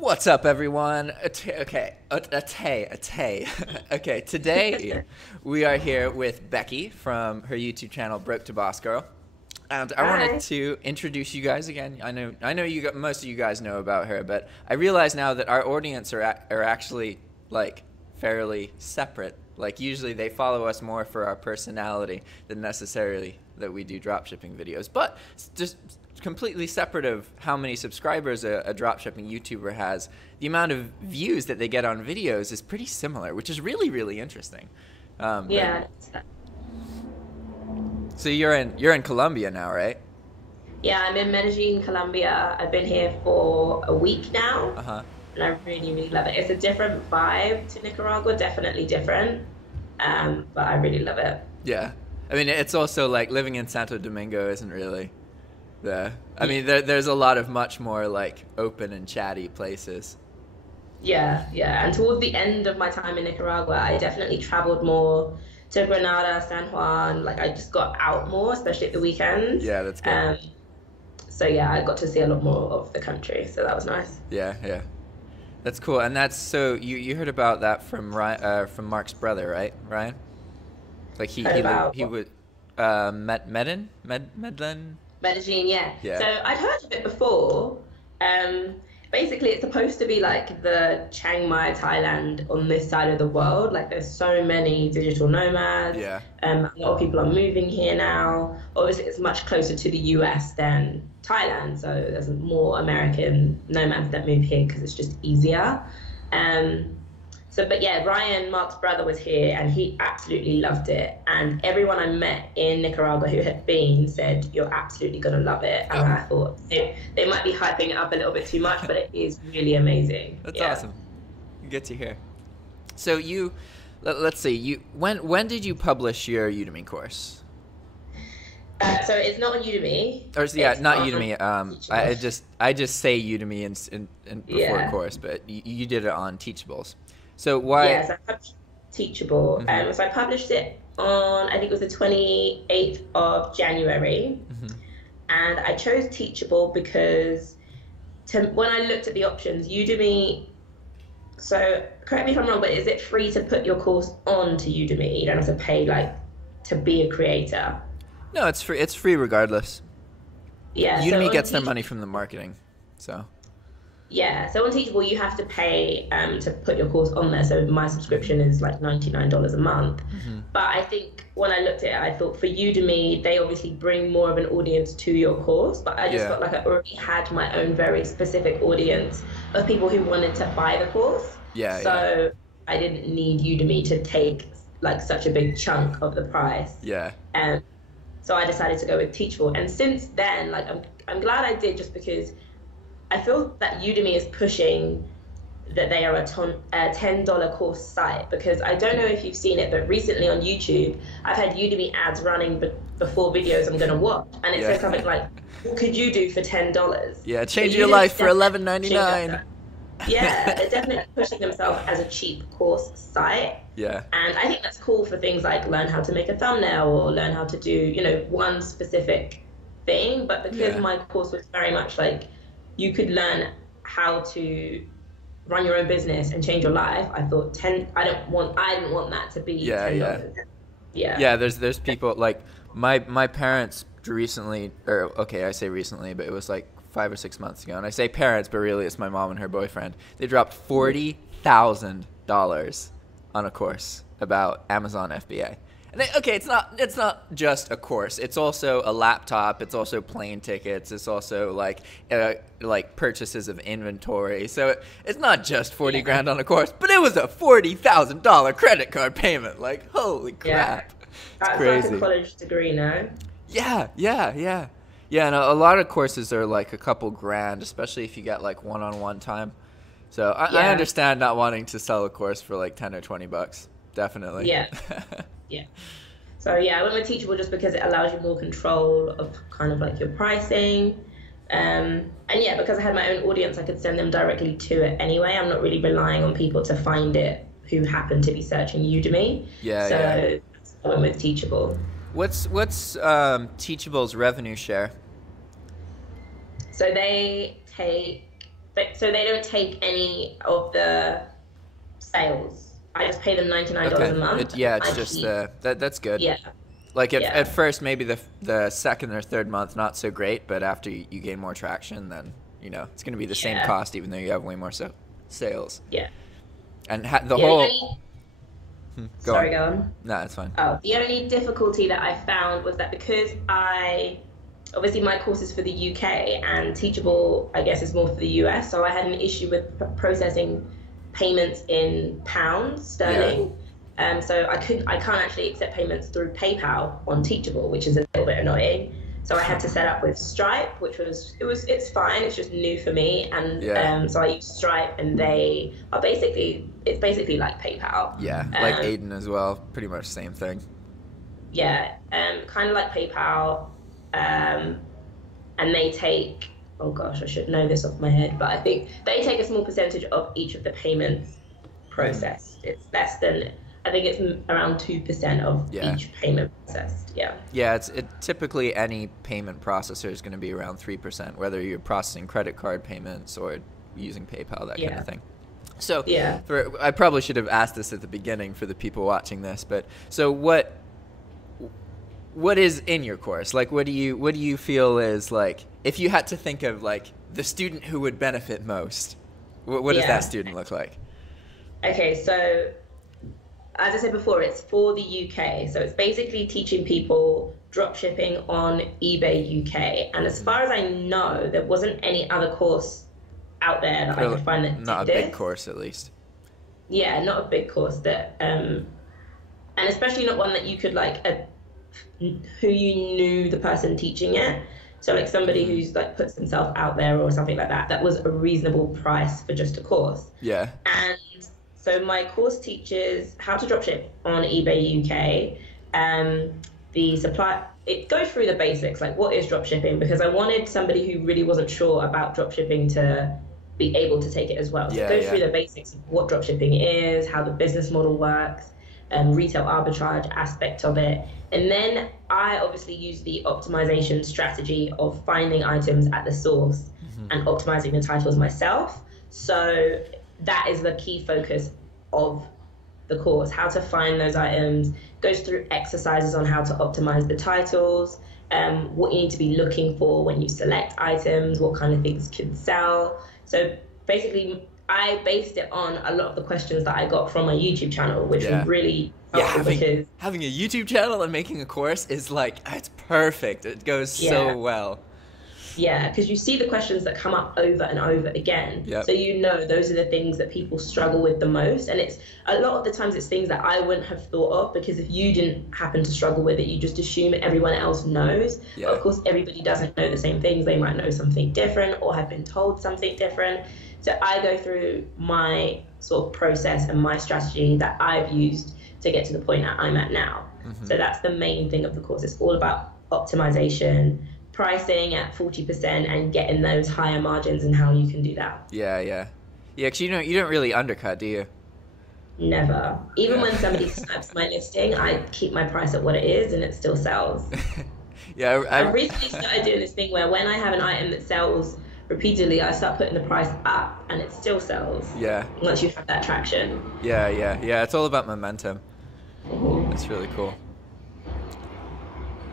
What's up, everyone? Okay, okay, today we are here with Becky from her YouTube channel, Broke to Boss Girl. And I wanted to introduce you guys again. I know most of you guys know about her, but I realize now that our audience are actually like fairly separate. Like usually they follow us more for our personality than necessarily that we do dropshipping videos. But just completely separate of how many subscribers a dropshipping YouTuber has, the amount of views that they get on videos is pretty similar, which is really, really interesting. Yeah. So you're in Colombia now, right? Yeah, I'm in Medellin, Colombia. I've been here for a week now. And I really, really love it. It's a different vibe to Nicaragua, definitely different. But I really love it. Yeah. I mean, it's also like living in Santo Domingo isn't really the... I mean, there's a lot of much more like open and chatty places. Yeah. And towards the end of my time in Nicaragua, I definitely traveled more to Granada, San Juan. Like I just got out more, especially at the weekends. Yeah, that's good. So yeah, I got to see a lot more of the country. So that was nice. Yeah. That's cool. And that's so you heard about that from Mark's brother, right? Ryan? Like he would Medellin? Medellin, yeah. So I'd heard of it before. Basically, it's supposed to be like the Chiang Mai, Thailand on this side of the world. Like there's so many digital nomads. Yeah. A lot of people are moving here now. Obviously, it's much closer to the US than Thailand. So there's more American nomads that move here because it's just easier. But yeah, Ryan, Mark's brother, was here and he absolutely loved it. And everyone I met in Nicaragua who had been said, you're absolutely going to love it. And I thought they might be hyping it up a little bit too much, but it is really amazing. That's awesome. Good to hear. So let's see, when did you publish your Udemy course? So it's not on Udemy. Or not Udemy. I just say Udemy in before course, but you did it on Teachables. So why? Yes, I published Teachable. So I published it on, I think it was the 28th of January. And I chose Teachable because when I looked at the options, Udemy, so correct me if I'm wrong, but is it free to put your course onto Udemy? You don't have to pay to be a creator. No, it's free. It's free regardless. Yeah. Udemy gets their money from the marketing, so. Yeah, so on Teachable you have to pay to put your course on there. So my subscription is like $99 a month. But I think when I looked at it, I thought for Udemy, they obviously bring more of an audience to your course. But I just felt like I already had my own very specific audience of people who wanted to buy the course. So I didn't need Udemy to take like such a big chunk of the price. So I decided to go with Teachable. And since then, like I'm glad I did, just because I feel that Udemy is pushing that they are a $10 course site, because I don't know if you've seen it, but recently on YouTube, I've had Udemy ads running before videos I'm going to watch. And it says something like, what could you do for $10? Yeah, change your life for $11.99. Yeah, they're definitely pushing themselves as a cheap course site. Yeah. And I think that's cool for things like learn how to make a thumbnail or learn how to do, one specific thing. But because my course was very much like, you could learn how to run your own business and change your life, I thought I didn't want that to be $10. Yeah, there's people like my parents recently, or okay, I say recently, but it was like 5 or 6 months ago. And I say parents, but really it's my mom and her boyfriend. They dropped $40,000 on a course about Amazon FBA. And it's not just a course. It's also a laptop. It's also plane tickets. It's also like purchases of inventory. So it's not just 40 grand on a course, but it was a $40,000 credit card payment. Like, holy crap. That's crazy. Like a college degree now. Yeah. And a lot of courses are like a couple grand, especially if you get like one-on-one time. So I understand not wanting to sell a course for like 10 or 20 bucks. Definitely. Yeah. So I went with Teachable just because it allows you more control of kind of like your pricing. And because I had my own audience, I could send them directly to it anyway. I'm not really relying on people to find it who happen to be searching Udemy. So I went with Teachable. What's Teachable's revenue share? So they take so they don't take any of the sales. I just pay them $99 a month. It's just that's good. Yeah. Like at first, maybe the second or third month not so great, but after you gain more traction, then it's going to be the same cost, even though you have way more sales. Yeah. And the whole. Go on. No, it's fine. Oh, the only difficulty that I found was that because obviously my course is for the UK and Teachable, I guess, is more for the US, so I had an issue with processing payments in pounds sterling. So I can't actually accept payments through PayPal on Teachable, which is a little bit annoying. So I had to set up with Stripe, which it's fine. It's just new for me, and so I use Stripe, and they are it's basically like PayPal. Yeah, like Aiden as well, pretty much same thing. Yeah, kind of like PayPal, and they take. Oh gosh, I should know this off my head, but I think they take a small percentage of each of the payments processed. It's less than. I think it's around 2% of each payment processed. Yeah. Yeah, typically any payment processor is going to be around 3%, whether you're processing credit card payments or using PayPal, that kind of thing. So I probably should have asked this at the beginning for the people watching this, but so what is in your course? Like, what do you feel is like, if you had to think of like the student who would benefit most, what does that student look like? Okay, so as I said before, it's for the UK. So it's basically teaching people dropshipping on eBay UK. And as far as I know, there wasn't any other course out there that I could find that not did a big course, at least. Yeah, not a big course that, and especially not one that you could like, who you knew the person teaching it. So like somebody who's like puts themselves out there or something like that. That was a reasonable price for just a course. Yeah. And so my course teaches how to dropship on eBay UK. It goes through the basics, like what is dropshipping, because I wanted somebody who really wasn't sure about dropshipping to be able to take it as well. So it goes through the basics of what dropshipping is, how the business model works, retail arbitrage aspect of it. And then I obviously use the optimization strategy of finding items at the source and optimizing the titles myself. So that is the key focus of the course, how to find those items, goes through exercises on how to optimize the titles, what you need to be looking for when you select items, what kind of things can sell. So basically, I based it on a lot of the questions that I got from my YouTube channel, which was really helpful because having a YouTube channel and making a course is like, it's perfect. It goes so well. Yeah, because you see the questions that come up over and over again. Yep. So you know those are the things that people struggle with the most. And it's a lot of the times it's things that I wouldn't have thought of, because if you didn't happen to struggle with it, you just assume everyone else knows. Yeah. But of course, everybody doesn't know the same things. They might know something different or have been told something different. So I go through my sort of process and my strategy that I've used to get to the point that I'm at now. So that's the main thing of the course. It's all about optimization, pricing at 40%, and getting those higher margins and how you can do that. Yeah, because you don't really undercut, do you? Never. Even when somebody snaps my listing, I keep my price at what it is and it still sells. I recently started doing this thing where when I have an item that sells repeatedly, I start putting the price up and it still sells. Yeah. Once you have that traction. Yeah. It's all about momentum. That's really cool.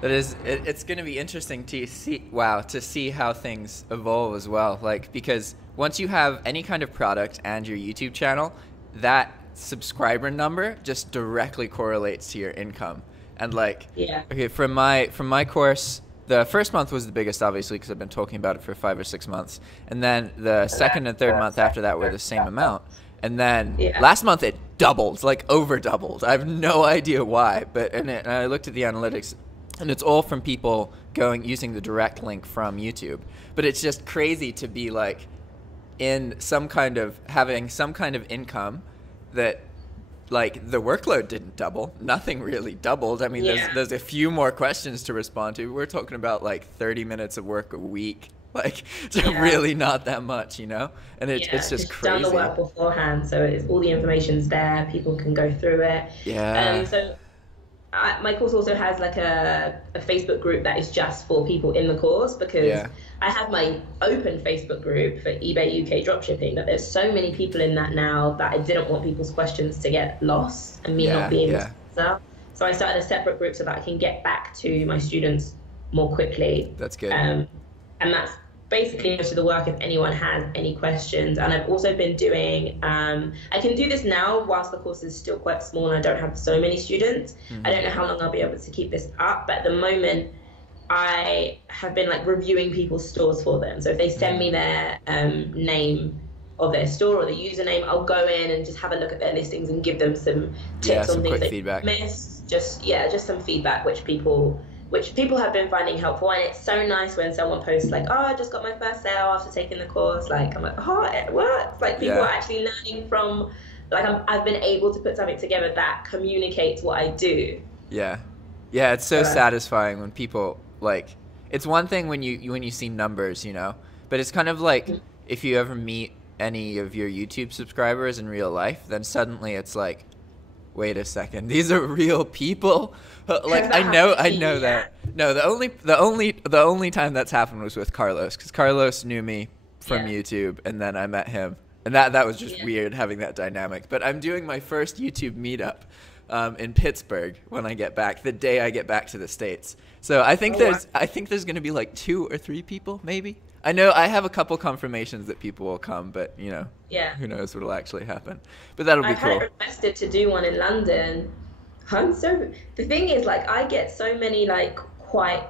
It's going to be interesting to see how things evolve as well. Like, because once you have any kind of product and your YouTube channel, that subscriber number just directly correlates to your income. And like, okay, from my course, the first month was the biggest, obviously, because I've been talking about it for 5 or 6 months. And then the second and third month after that were the same amount. And then last month it doubled, like over doubled. I have no idea why, but and I looked at the analytics, and it's all from people using the direct link from YouTube. But it's just crazy to be like having some kind of income that, like, the workload didn't double. Nothing really doubled. I mean, there's a few more questions to respond to. We're talking about like 30 minutes of work a week. Like, it's really not that much, And it's just crazy. Done the work beforehand, so all the information's there. People can go through it. Yeah. So my course also has like a Facebook group that is just for people in the course, because I have my open Facebook group for eBay UK dropshipping, but there's so many people in that now that I didn't want people's questions to get lost and me not being able to answer. So I started a separate group so that I can get back to my students more quickly. That's good. And that's basically most of the work if anyone has any questions. And I've also been doing, I can do this now whilst the course is still quite small and I don't have so many students. I don't know how long I'll be able to keep this up, but at the moment I have been like reviewing people's stores for them. So if they send me their name of their store or the username, I'll go in and just have a look at their listings and give them some tips on things they missed. Just some feedback which people have been finding helpful. And it's so nice when someone posts like, oh, I just got my first sale after taking the course. Like, I'm like, oh, it works. Like, people are actually learning from, like, I've been able to put something together that communicates what I do. Yeah, it's so satisfying when people, like, it's one thing when you see numbers, you know, but it's kind of like if you ever meet any of your YouTube subscribers in real life, then suddenly it's like, wait a second, these are real people. Like, I know that. No, the only time that's happened was with Carlos, because Carlos knew me from YouTube, and then I met him, and that was just weird having that dynamic. But I'm doing my first YouTube meetup in Pittsburgh when I get back, the day I get back to the States. So I think there's going to be like 2 or 3 people maybe. I know I have a couple confirmations that people will come, but you know, who knows what'll actually happen. But that'll be cool. I've had requested to do one in London. The thing is, like, I get so many like quite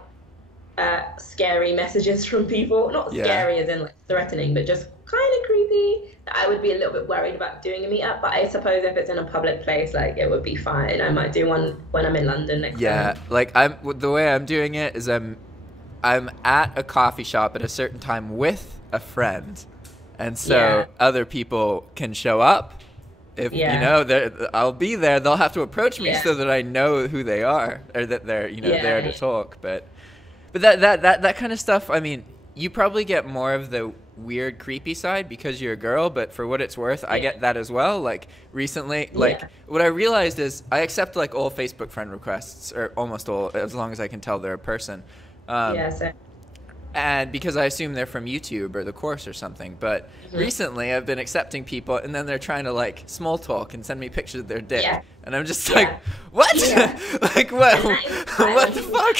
scary messages from people. Not scary as in like threatening, but just kind of creepy. I would be a little bit worried about doing a meetup, but I suppose if it's in a public place, like, it would be fine. I might do one when I'm in London next time. Like, the way I'm doing it is I'm at a coffee shop at a certain time with a friend, and so other people can show up. If you know, I'll be there. They'll have to approach me so that I know who they are, or that they're there to talk. But that kind of stuff. I mean, you probably get more of the weird, creepy side because you're a girl. But for what it's worth, I get that as well. Like recently, what I realized is I accept like all Facebook friend requests, or almost all, as long as I can tell they're a person. And because I assume they're from YouTube or the course or something. But recently I've been accepting people, and then they're trying to like small talk and send me pictures of their dick. And I'm just like, what? Like, what? What the fuck?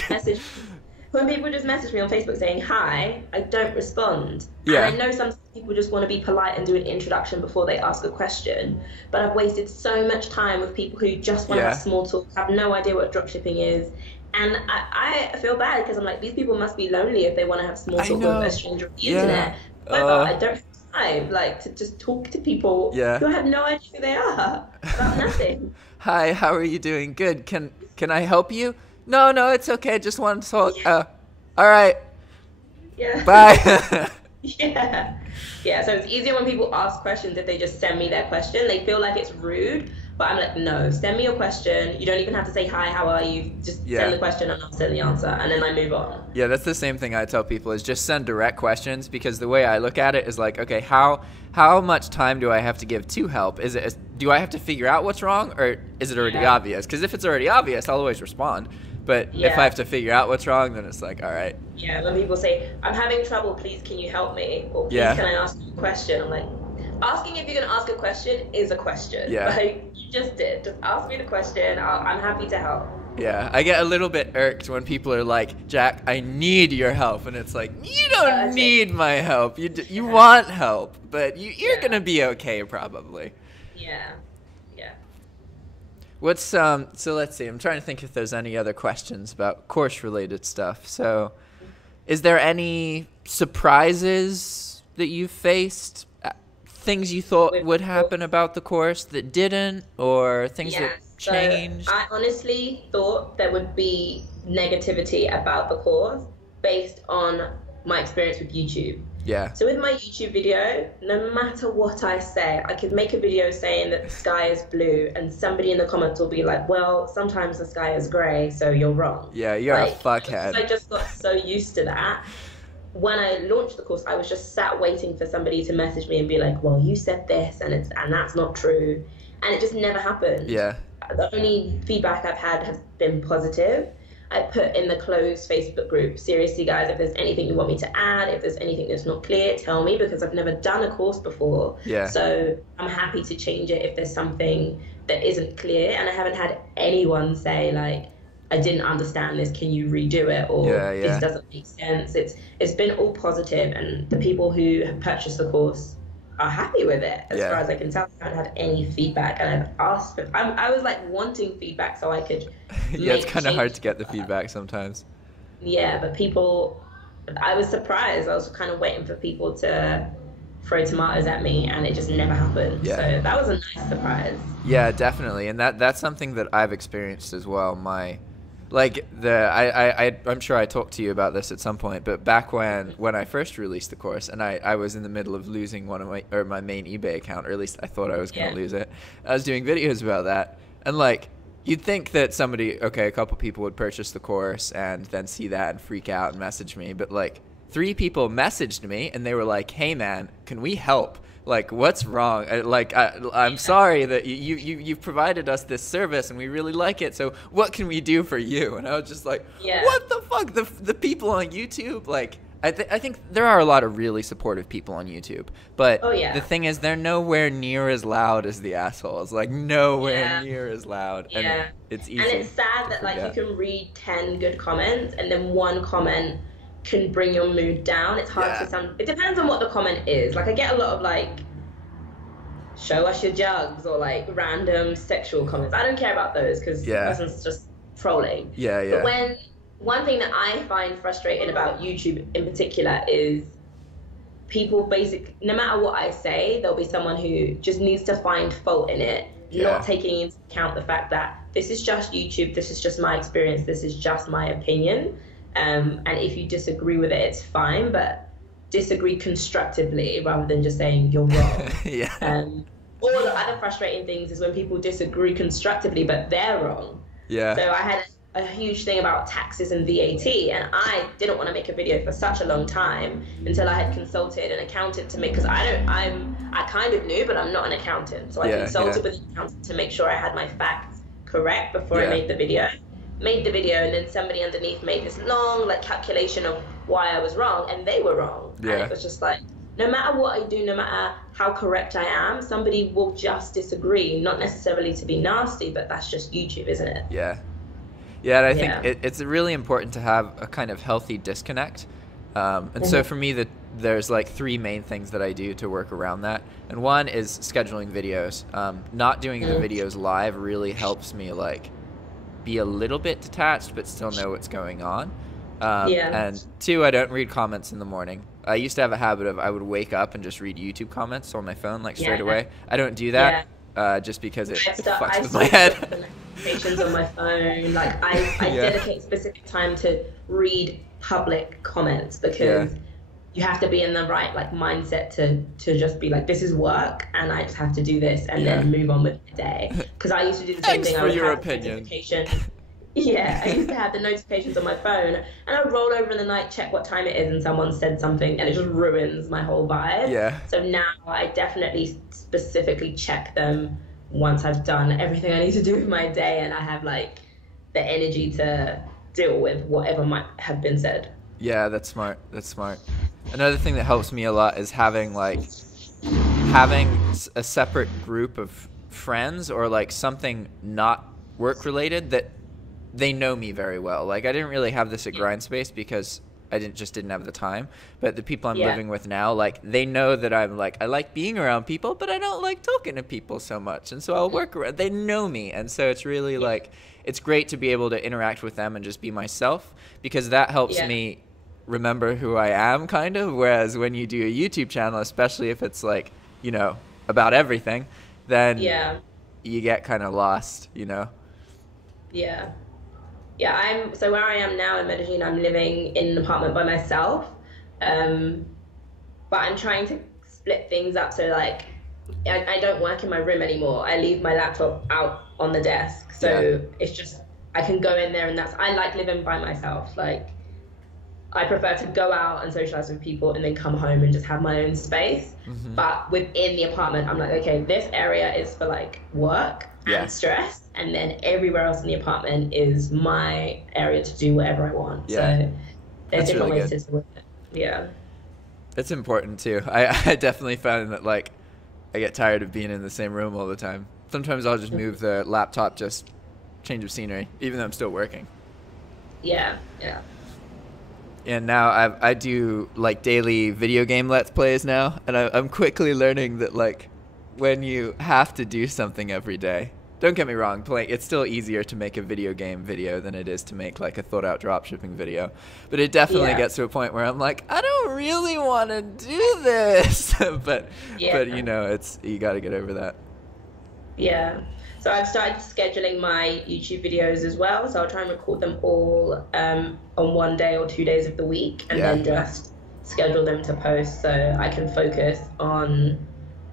When people just message me on Facebook saying hi, I don't respond. And I know sometimes people just want to be polite and do an introduction before they ask a question. But I've wasted so much time with people who just want to have small talk, have no idea what dropshipping is. And I feel bad because I'm like, these people must be lonely if they want to have small talk with a stranger on the internet. But I don't have time, like, to just talk to people who have no idea who they are about nothing. Hi, how are you doing? Good. Can I help you? No, it's okay. Just want to talk. All right. Bye. So it's easier when people ask questions if they just send me their question. They feel like it's rude. But I'm like, no, send me your question. You don't even have to say, hi, how are you? Just send the question and I'll send the answer. And then I move on. Yeah, that's the same thing I tell people is just send direct questions, because the way I look at it is like, okay, how much time do I have to give to help? Do I have to figure out what's wrong, or is it already obvious? Because if it's already obvious, I'll always respond. But if I have to figure out what's wrong, then it's like, all right. Yeah, when people say, I'm having trouble, please can you help me? Or please can I ask you a question? I'm like, asking if you're going to ask a question is a question. Like, you just did. Just ask me the question. I'm happy to help. Yeah, I get a little bit irked when people are like, Jack, I need your help. And it's like, you don't need my help. You want help, but you're going to be okay probably. Yeah. What's so let's see. I'm trying to think if there's any other questions about course related stuff. So is there any surprises that you've faced? Things you thought would happen about the course that didn't, or things that changed? So I honestly thought there would be negativity about the course based on my experience with YouTube. So with my YouTube video, no matter what I say, I could make a video saying that the sky is blue, and somebody in the comments will be like, well, sometimes the sky is grey, so you're wrong. You're a fuckhead. I just got so used to that. When I launched the course, I was just sat waiting for somebody to message me and be like, well, you said this and that's not true. And it just never happened. The only feedback I've had has been positive. I put in the closed Facebook group, seriously guys, if there's anything you want me to add, if there's anything that's not clear, tell me, because I've never done a course before. Yeah. So I'm happy to change it if there's something that isn't clear. And I haven't had anyone say like, I didn't understand this, can you redo it? Or this doesn't make sense. It's been all positive, and the people who have purchased the course are happy with it, as far as I can tell. I haven't had any feedback, and I've asked for, I was like wanting feedback so I could it's kind of hard to get the feedback sometimes. Yeah, but people, I was surprised. I was kind of waiting for people to throw tomatoes at me, and it just never happened. So that was a nice surprise. Yeah, definitely. And that's something that I've experienced as well. I'm sure I talked to you about this at some point, but back when I first released the course, and I was in the middle of losing one of my main eBay account, or at least I thought I was going to lose it. I was doing videos about that, and like, you'd think that a couple people would purchase the course and then see that and freak out and message me, but like 3 people messaged me and they were like, "Hey man, can we help? Like, what's wrong? I'm sorry that you've provided us this service and we really like it. So what can we do for you?" And I was just like, what the fuck? The people on YouTube, like, I think there are a lot of really supportive people on YouTube, but the thing is, they're nowhere near as loud as the assholes. Like, nowhere near as loud. And it's easy. And it's sad that like you can read 10 good comments and then one comment can bring your mood down. It's hard to sound. It depends on what the comment is. Like, I get a lot of like, show us your jugs, or like random sexual comments. I don't care about those, because the person's just trolling. But when one thing that I find frustrating about YouTube in particular is people no matter what I say, there'll be someone who just needs to find fault in it, not taking into account the fact that this is just YouTube, this is just my experience, this is just my opinion. And if you disagree with it, it's fine, but disagree constructively rather than just saying you're wrong. Or the other frustrating things is when people disagree constructively, but they're wrong. So I had a huge thing about taxes and VAT, and I didn't want to make a video for such a long time until I had consulted an accountant to make, because I kind of knew, but I'm not an accountant. So I consulted with an accountant to make sure I had my facts correct before I made the video. And then somebody underneath made this long like calculation of why I was wrong, and they were wrong. And it was just like, no matter what I do, no matter how correct I am, somebody will just disagree, not necessarily to be nasty, but that's just YouTube, isn't it? And I think it's really important to have a kind of healthy disconnect. So for me, there's like 3 main things that I do to work around that. And one is scheduling videos. Not doing the videos live really helps me like be a little bit detached, but still know what's going on. And 2, I don't read comments in the morning. I used to have a habit of I would wake up and just read YouTube comments on my phone like straight away. I don't do that just because it fucks with my head. Notifications on my phone. Like I dedicate specific time to read public comments, because you have to be in the right like mindset to just be like, this is work and I just have to do this and then move on with the day. Because I used to do the same thing. Thanks for your opinion. I used to have the notifications on my phone, and I'd roll over in the night, check what time it is, and someone said something, and it just ruins my whole vibe. So now I definitely specifically check them once I've done everything I need to do with my day, and I have like the energy to deal with whatever might have been said. That's smart. Another thing that helps me a lot is having a separate group of friends, or like something not work related that they know me very well. Like, I didn't really have this at Grindspace because I didn't have the time. But the people I'm living with now, like, they know that I'm like, I like being around people, but I don't like talking to people so much. And so I'll work around. They know me, and so it's really like, it's great to be able to interact with them and just be myself, because that helps me remember who I am, kind of. Whereas when you do a YouTube channel, especially if it's like, you know, about everything, then you get kind of lost, you know. So where I am now in Medellin, I'm living in an apartment by myself, but I'm trying to split things up, so like I don't work in my room anymore. I leave my laptop out on the desk, so it's just I can go in there, and I like living by myself. Like, I prefer to go out and socialize with people and then come home and just have my own space. But within the apartment, I'm like, okay, this area is for like work and stress, and then everywhere else in the apartment is my area to do whatever I want. So there's different ways to do it. Yeah. It's important too. I definitely found that like I get tired of being in the same room all the time. Sometimes I'll just move the laptop, just change of scenery, even though I'm still working. Yeah, yeah. And now I do like daily video game let's plays now, and I'm quickly learning that like when you have to do something every day, don't get me wrong, it's still easier to make a video game video than it is to make like a thought out dropshipping video, but it definitely gets to a point where I'm like, I don't really want to do this, but you know, you got to get over that. Yeah. So I've started scheduling my YouTube videos as well. So I'll try and record them all on 1 day or 2 days of the week, and then just schedule them to post so I can focus on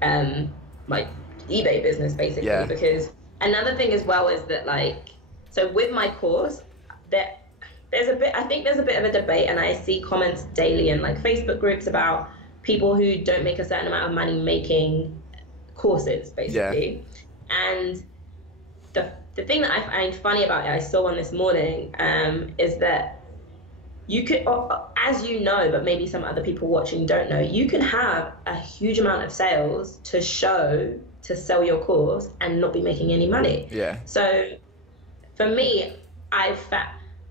my eBay business basically. Because another thing as well is that like, so with my course, I think there's a bit of a debate, and I see comments daily in like Facebook groups about people who don't make a certain amount of money making courses basically. And the thing that I find funny about it, I saw one this morning, is that you could, as you know, but maybe some other people watching don't know, you can have a huge amount of sales to sell your course and not be making any money. Yeah. So for me,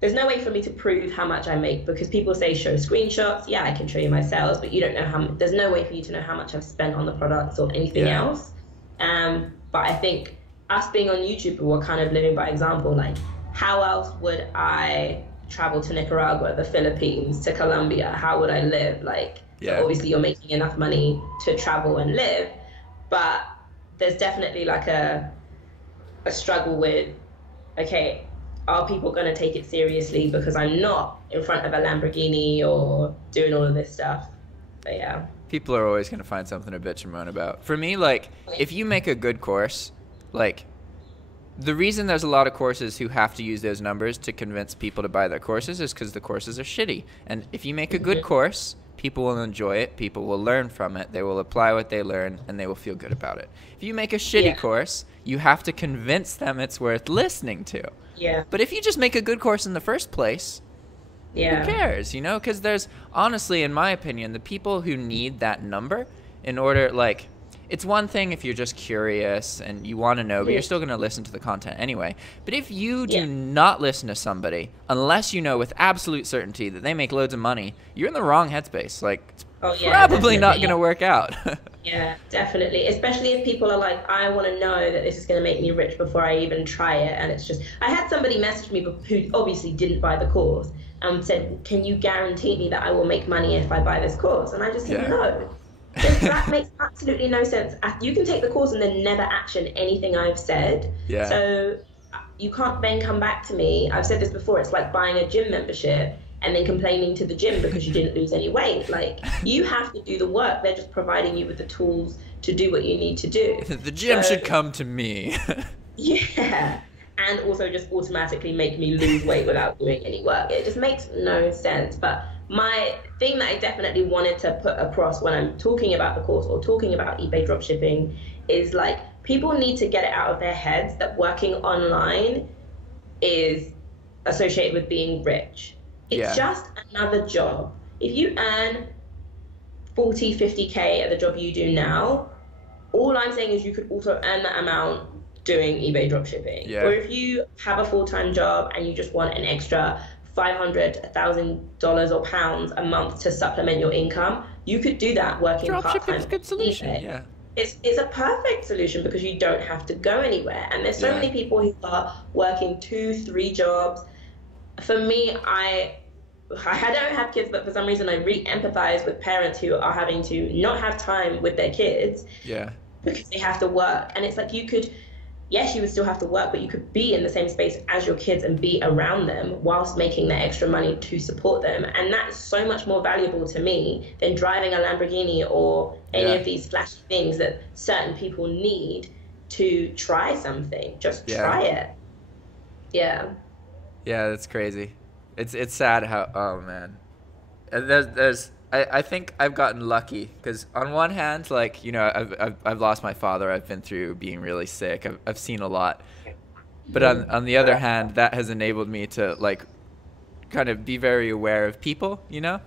there's no way for me to prove how much I make, because people say show screenshots. Yeah, I can show you my sales, but you don't know there's no way for you to know how much I've spent on the products or anything else. But I think us being on YouTube, we're kind of living by example. Like, how else would I travel to Nicaragua, the Philippines, to Colombia? How would I live? Like, so obviously you're making enough money to travel and live, but there's definitely like a struggle with, okay, are people going to take it seriously because I'm not in front of a Lamborghini or doing all of this stuff? But yeah. People are always going to find something to bitch and moan about. For me, like, if you make a good course, like, the reason there's a lot of courses who have to use those numbers to convince people to buy their courses is because the courses are shitty. And if you make a good course, people will enjoy it, people will learn from it, they will apply what they learn, and they will feel good about it. If you make a shitty course, you have to convince them it's worth listening to. Yeah. But if you just make a good course in the first place, who cares, you know? Because there's, honestly, in my opinion, the people who need that number in order, like, it's one thing if you're just curious and you want to know, but you're still going to listen to the content anyway. But if you do not listen to somebody, unless you know with absolute certainty that they make loads of money, you're in the wrong headspace. Like, it's probably not going to work out. Yeah, definitely. Especially if people are like, I want to know that this is going to make me rich before I even try it. And it's just, I had somebody message me who obviously didn't buy the course and said, can you guarantee me that I will make money if I buy this course? And I just said, no. That makes absolutely no sense. You can take the course and then never action anything I've said. Yeah. So you can't then come back to me. I've said this before. It's like buying a gym membership and then complaining to the gym because you didn't lose any weight. Like, you have to do the work. They're just providing you with the tools to do what you need to do. The gym should come to me. Yeah. And also just automatically make me lose weight without doing any work. It just makes no sense. But my thing that I definitely wanted to put across when I'm talking about the course or talking about eBay dropshipping is, like, people need to get it out of their heads that working online is associated with being rich. It's just another job. If you earn 40, 50K at the job you do now, all I'm saying is you could also earn that amount doing eBay dropshipping. Yeah. Or if you have a full-time job and you just want an extra $500, $1,000 or pounds a month to supplement your income, you could do that working part-time. Dropshipping is a good solution, eBay. It's a perfect solution because you don't have to go anywhere. And there's so many people who are working 2-3 jobs. For me, I don't have kids, but for some reason I re-empathize with parents who are having to not have time with their kids because they have to work. And it's like, yes, you would still have to work, but you could be in the same space as your kids and be around them whilst making that extra money to support them. And that's so much more valuable to me than driving a Lamborghini or any of these flashy things that certain people need to try something. Just try it. Yeah. Yeah, that's crazy. It's sad how, oh man. I think I've gotten lucky because on one hand, like, you know, I've lost my father. I've been through being really sick. I've seen a lot. But on the other hand, that has enabled me to like kind of be very aware of people, you know?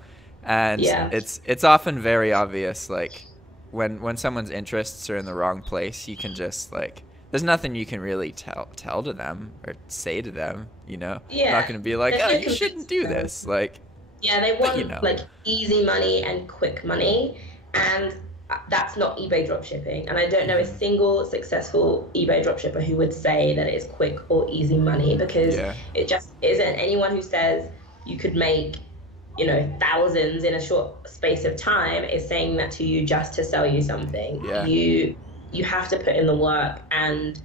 And it's often very obvious, like when someone's interests are in the wrong place, you can just like, there's nothing you can really tell to them or say to them, you know? Yeah. Not going to be like, oh, you shouldn't do this. Like, yeah, they want, you know, like easy money and quick money, and that's not eBay dropshipping. And I don't know a single successful eBay dropshipper who would say that it is quick or easy money, because it just isn't. Anyone who says you could make, you know, thousands in a short space of time is saying that to you just to sell you something. You have to put in the work. And,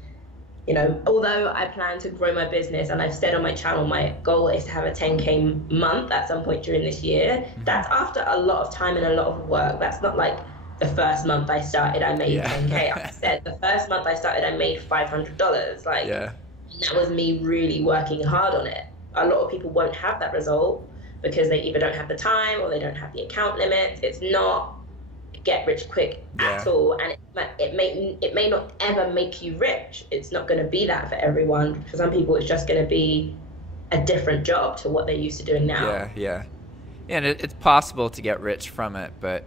you know, although I plan to grow my business, and I've said on my channel my goal is to have a 10K month at some point during this year, that's after a lot of time and a lot of work. That's not like the first month I started I made 10K. I said the first month I started I made $500. Like, that was me really working hard on it. A lot of people won't have that result because they either don't have the time or they don't have the account limits. It's not get rich quick at all, and it may not ever make you rich. It's not going to be that for everyone. For some people, it's just going to be a different job to what they're used to doing now. And it's possible to get rich from it, but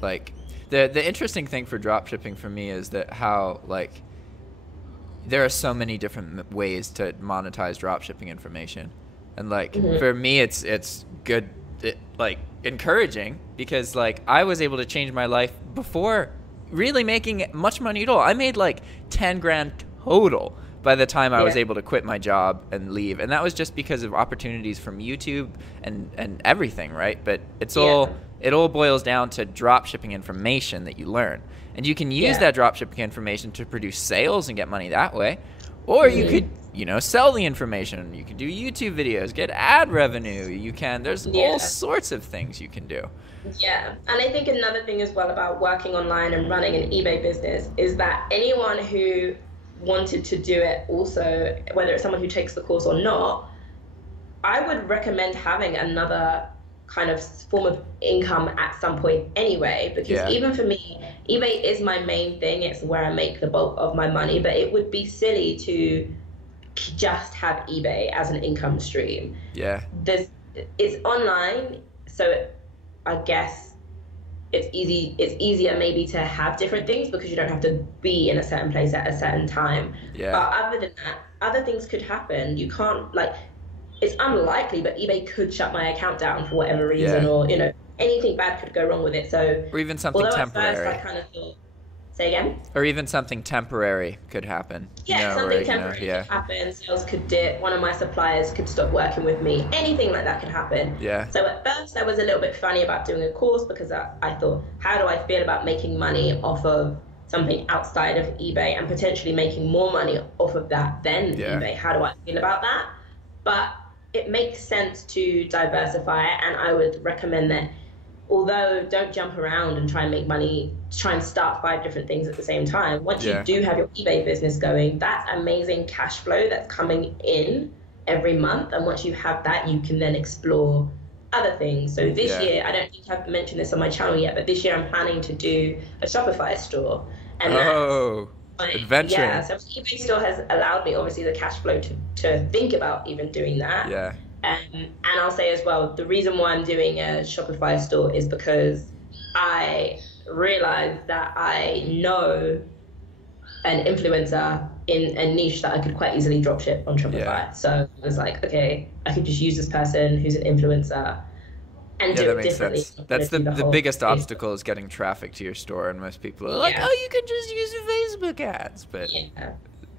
like the interesting thing for dropshipping for me is that how like there are so many different ways to monetize dropshipping information, and like for me it's good, like encouraging, because like I was able to change my life before really making much money at all. I made like 10 grand total by the time I was able to quit my job and leave, and that was just because of opportunities from YouTube and everything, right? But it's it all boils down to dropshipping information that you learn, and you can use that dropshipping information to produce sales and get money that way, or you could, you know, sell the information. You can do YouTube videos, get ad revenue. You can, there's all sorts of things you can do. Yeah, and I think another thing as well about working online and running an eBay business is that anyone who wanted to do it also, whether it's someone who takes the course or not, I would recommend having another kind of form of income at some point anyway, because even for me, eBay is my main thing. It's where I make the bulk of my money, but it would be silly to just have eBay as an income stream. It's online, so I guess it's easier maybe to have different things because you don't have to be in a certain place at a certain time. But other than that, other things could happen. You can't, like, it's unlikely, but eBay could shut my account down for whatever reason, or, you know, anything bad could go wrong with it. So, or even something temporary. At first I kind of thought, say again? Or even something temporary could happen. Something temporary could happen. Sales could dip. One of my suppliers could stop working with me. Anything like that could happen. So at first I was a little bit funny about doing a course, because I thought, how do I feel about making money off of something outside of eBay and potentially making more money off of that than eBay? How do I feel about that? But it makes sense to diversify, and I would recommend that, although don't jump around and try and make money, try and start 5 different things at the same time. Once you do have your eBay business going, that's amazing cash flow that's coming in every month. And once you have that, you can then explore other things. So this year, I don't think I've mentioned this on my channel yet, but this year I'm planning to do a Shopify store. And adventure. Yeah, so eBay store has allowed me, obviously, the cash flow to think about even doing that. And I'll say as well, the reason why I'm doing a Shopify store is because I realized that I know an influencer in a niche that I could quite easily dropship on Shopify. So I was like, okay, I could just use this person who's an influencer and do it differently. That's the biggest obstacle, is getting traffic to your store, and most people are like, oh, you can just use Facebook ads, but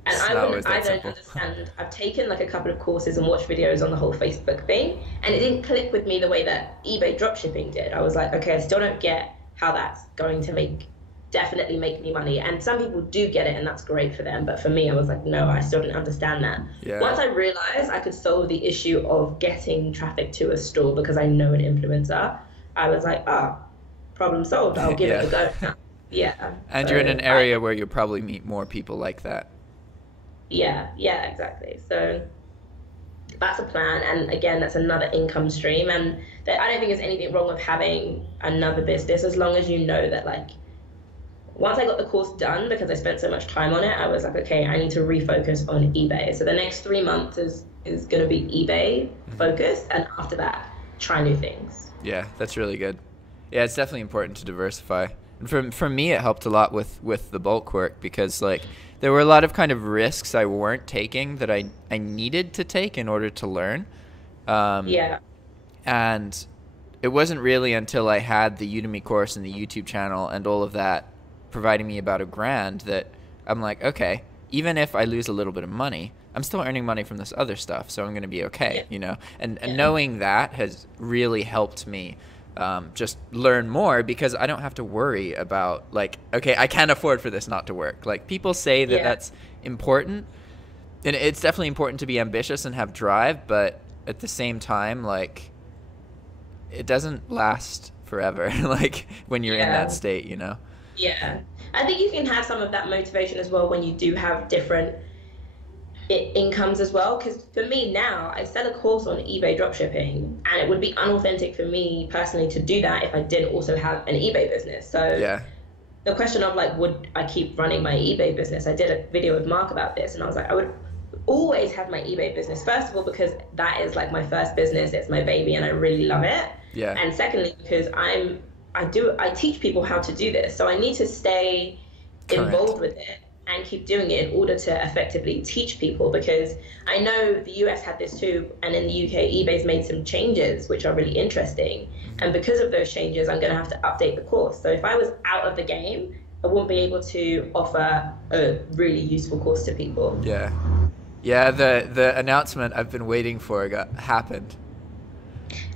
and I don't understand. I've taken like a couple of courses and watched videos on the whole Facebook thing, and it didn't click with me the way that eBay dropshipping did. I was like, okay, I still don't get how that's going to definitely make me money. And some people do get it, and that's great for them, but for me, I was like, no, I still didn't understand that. Once I realized I could solve the issue of getting traffic to a store because I know an influencer, I was like, problem solved. I'll give it a go. And so you're in an area where you'll probably meet more people like that. Yeah, exactly. So that's a plan. And again, that's another income stream. And I don't think there's anything wrong with having another business, as long as you know that, like, once I got the course done, because I spent so much time on it, I was like, okay, I need to refocus on eBay. So the next 3 months is going to be eBay focused, and after that, try new things. Yeah, that's really good. Yeah, it's definitely important to diversify. And for me, it helped a lot with the bulk work, because like there were a lot of kind of risks I weren't taking that I needed to take in order to learn. Yeah. And it wasn't really until I had the Udemy course and the YouTube channel and all of that providing me about $1,000 that I'm like, okay, even if I lose a little bit of money, I'm still earning money from this other stuff, so I'm going to be okay, you know? And knowing that has really helped me just learn more, because I don't have to worry about, like, okay, I can't afford for this not to work. Like, people say that that's important, and it's definitely important to be ambitious and have drive, but at the same time, like, it doesn't last forever, like, when you're in that state, you know? Yeah. I think you can have some of that motivation as well when you do have different incomes as well, because for me now, I sell a course on eBay dropshipping, and it would be unauthentic for me personally to do that if I didn't also have an eBay business. So the question of, like, would I keep running my eBay business? I did a video with Mark about this, and I was like, I would always have my eBay business, first of all because that is like my first business, it's my baby, and I really love it. And secondly, because I teach people how to do this, so I need to stay involved with it and keep doing it in order to effectively teach people, because I know the US had this too, and in the UK eBay's made some changes which are really interesting, and because of those changes I'm going to have to update the course. So if I was out of the game, I wouldn't be able to offer a really useful course to people. The announcement I've been waiting for happened.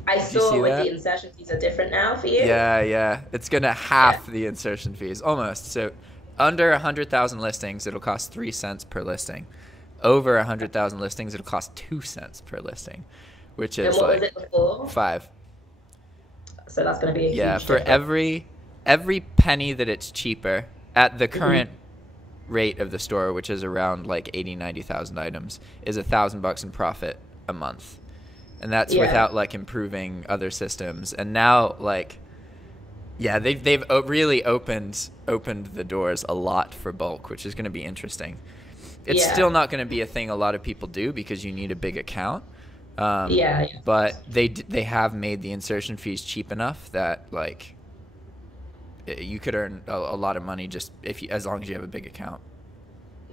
I saw with the insertion fees are different now for you. Yeah. It's going to half the insertion fees, almost. So under 100,000 listings, it'll cost 3 cents per listing. Over 100,000 listings, it'll cost 2 cents per listing, which is and what like was it before? 5. So that's going to be a huge for difference. every penny that it's cheaper at the current rate of the store, which is around like 90,000 items, is $1,000 in profit a month. And that's without like improving other systems. And now, like, they've really opened the doors a lot for bulk, which is going to be interesting. It's still not going to be a thing a lot of people do because you need a big account. But they have made the insertion fees cheap enough that, like, you could earn a lot of money just as long as you have a big account.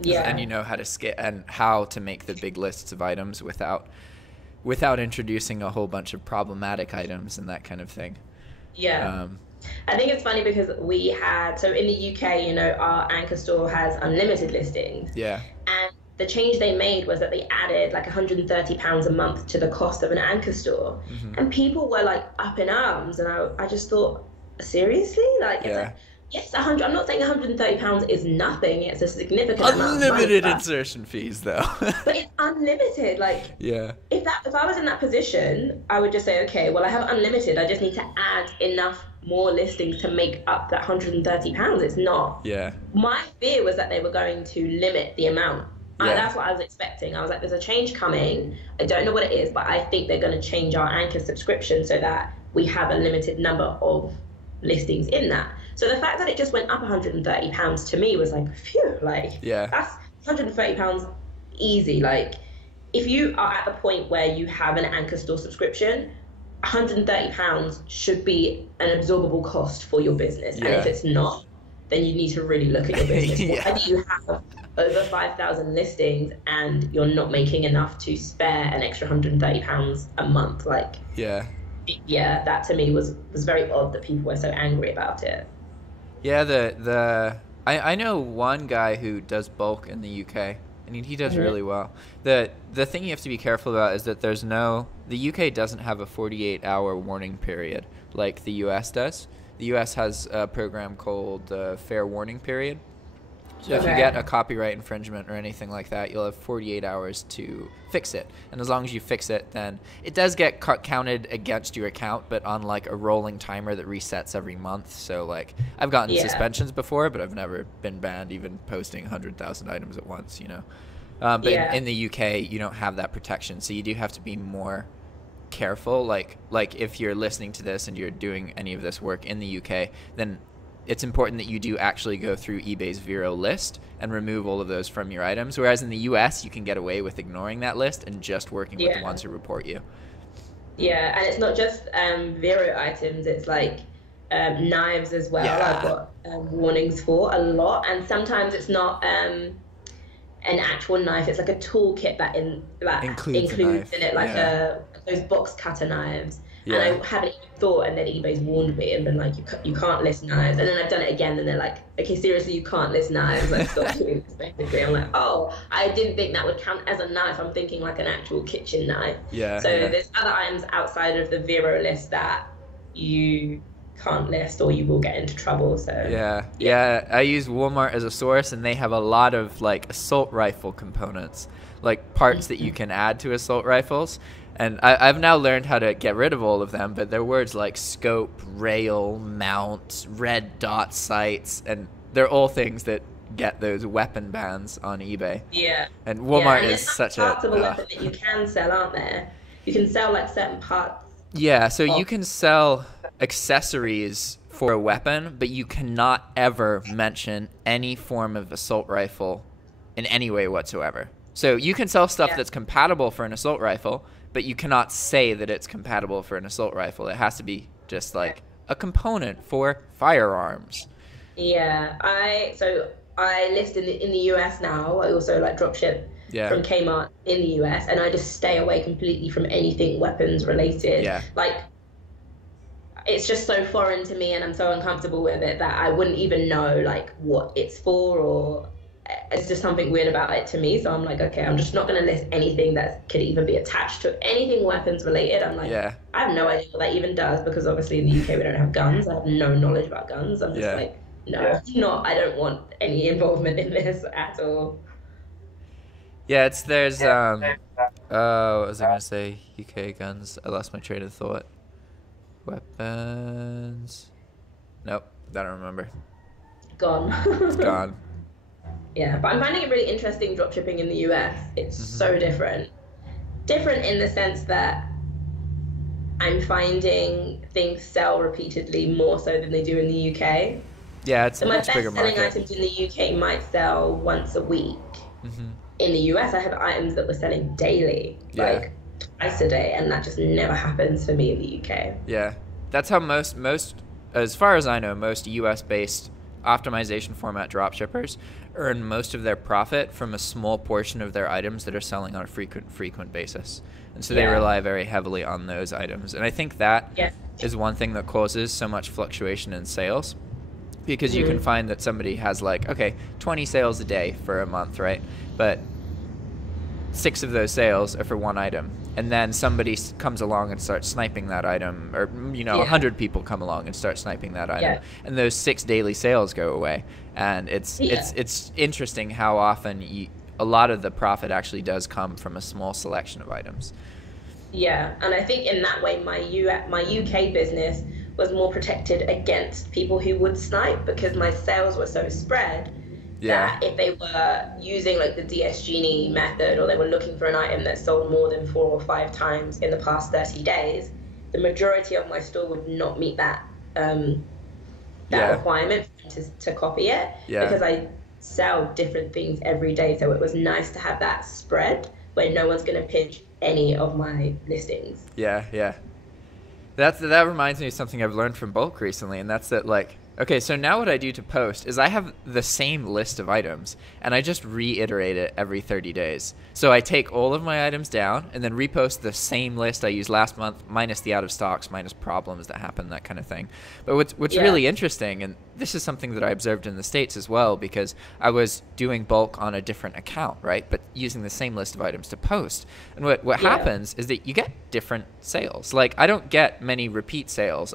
And you know how to scale and how to make the big lists of items without introducing a whole bunch of problematic items and that kind of thing. I think it's funny because so in the UK, you know, our anchor store has unlimited listings. And the change they made was that they added like £130 a month to the cost of an anchor store. And people were like up in arms, and I just thought, seriously? Like, it's like, yes, I'm not saying £130 is nothing. It's a significant amount of money. Unlimited insertion fees, though. But it's unlimited. Like, if I was in that position, I would just say, okay, well, I have unlimited. I just need to add enough more listings to make up that £130. It's not. My fear was that they were going to limit the amount. That's what I was expecting. I was like, there's a change coming. I don't know what it is, but I think they're going to change our anchor subscription so that we have a limited number of listings in that. So the fact that it just went up £130 to me was like, phew, like, that's £130 easy. Like, if you are at the point where you have an anchor store subscription, £130 should be an absorbable cost for your business. And if it's not, then you need to really look at your business. Why do you have over 5,000 listings and you're not making enough to spare an extra £130 a month? Like, that to me was very odd that people were so angry about it. I know one guy who does bulk in the UK, and he does really well. The thing you have to be careful about is that the UK doesn't have a 48-hour warning period like the US does. The US has a program called Fair Warning Period. So if you get a copyright infringement or anything like that, you'll have 48 hours to fix it. And as long as you fix it, then it does get counted against your account, but on like a rolling timer that resets every month. So like I've gotten suspensions before, but I've never been banned even posting 100,000 items at once, you know. But in the UK, you don't have that protection, so you do have to be more careful. Like if you're listening to this and you're doing any of this work in the UK, then it's important that you do actually go through eBay's Vero list and remove all of those from your items. Whereas in the US, you can get away with ignoring that list and just working with the ones who report you. Yeah, and it's not just Vero items, it's like knives as well. I've got warnings for a lot, and sometimes it's not an actual knife, it's like a toolkit that includes in it, like those box cutter knives. And I haven't even thought, and then eBay's warned me and been like, you can't list knives. And then I've done it again, and they're like, okay, seriously, you can't list knives. Like, stop doing this, basically. I'm like, oh, I didn't think that would count as a knife. I'm thinking like an actual kitchen knife. So there's other items outside of the Vero list that you can't list, or you will get into trouble. So I use Walmart as a source, and they have a lot of like assault rifle components, like parts that you can add to assault rifles. And I've now learned how to get rid of all of them, but they're words like scope, rail, mount, red dot sights, and they're all things that get those weapon bans on eBay. And Walmart is such parts of a weapon that you can sell, aren't there? You can sell like certain parts. So you can sell accessories for a weapon, but you cannot ever mention any form of assault rifle in any way whatsoever. So you can sell stuff that's compatible for an assault rifle, but you cannot say that it's compatible for an assault rifle. It has to be just like a component for firearms. I list in the US now. I also like dropship from Kmart in the US, and I just stay away completely from anything weapons related. Like, it's just so foreign to me, and I'm so uncomfortable with it that I wouldn't even know like what it's for, or it's just something weird about it to me. So I'm like, okay, I'm just not going to list anything that could even be attached to anything weapons related. I'm like, I have no idea what that even does, because obviously in the UK we don't have guns. I have no knowledge about guns. I'm just like, no, I don't want any involvement in this at all. There's what was I going to say? UK guns. I lost my train of thought. Weapons. Nope, I don't remember. Gone. It's gone. But I'm finding it really interesting dropshipping in the US. It's so different. Different in the sense that I'm finding things sell repeatedly more so than they do in the UK. It's so a my much bigger market. best-selling items in the UK might sell once a week. In the US, I have items that were selling daily, like twice a day, and that just never happens for me in the UK. That's how most, as far as I know, most US-based optimization format dropshippers earn most of their profit from a small portion of their items that are selling on a frequent basis. And so they rely very heavily on those items. And I think that is one thing that causes so much fluctuation in sales, because you can find that somebody has like, okay, 20 sales a day for a month, right? But 6 of those sales are for one item. And then somebody comes along and starts sniping that item, or 100 people come along and start sniping that item, and those 6 daily sales go away. And it's interesting how often a lot of the profit actually does come from a small selection of items. And I think in that way, my UK business was more protected against people who would snipe, because my sales were so spread. That if they were using like the DS Genie method, or they were looking for an item that sold more than 4 or 5 times in the past 30 days, the majority of my store would not meet that requirement to copy it, because I sell different things every day. So it was nice to have that spread where no one's going to pinch any of my listings. That reminds me of something I've learned from bulk recently, and that's that, like, okay, so now what I do to post is I have the same list of items, and I just reiterate it every 30 days. So I take all of my items down and then repost the same list I used last month, minus the out of stocks, minus problems that happen, that kind of thing. But what's really interesting, and this is something that I observed in the States as well, because I was doing bulk on a different account, right? But using the same list of items to post. And what happens is that you get different sales. Like, I don't get many repeat sales,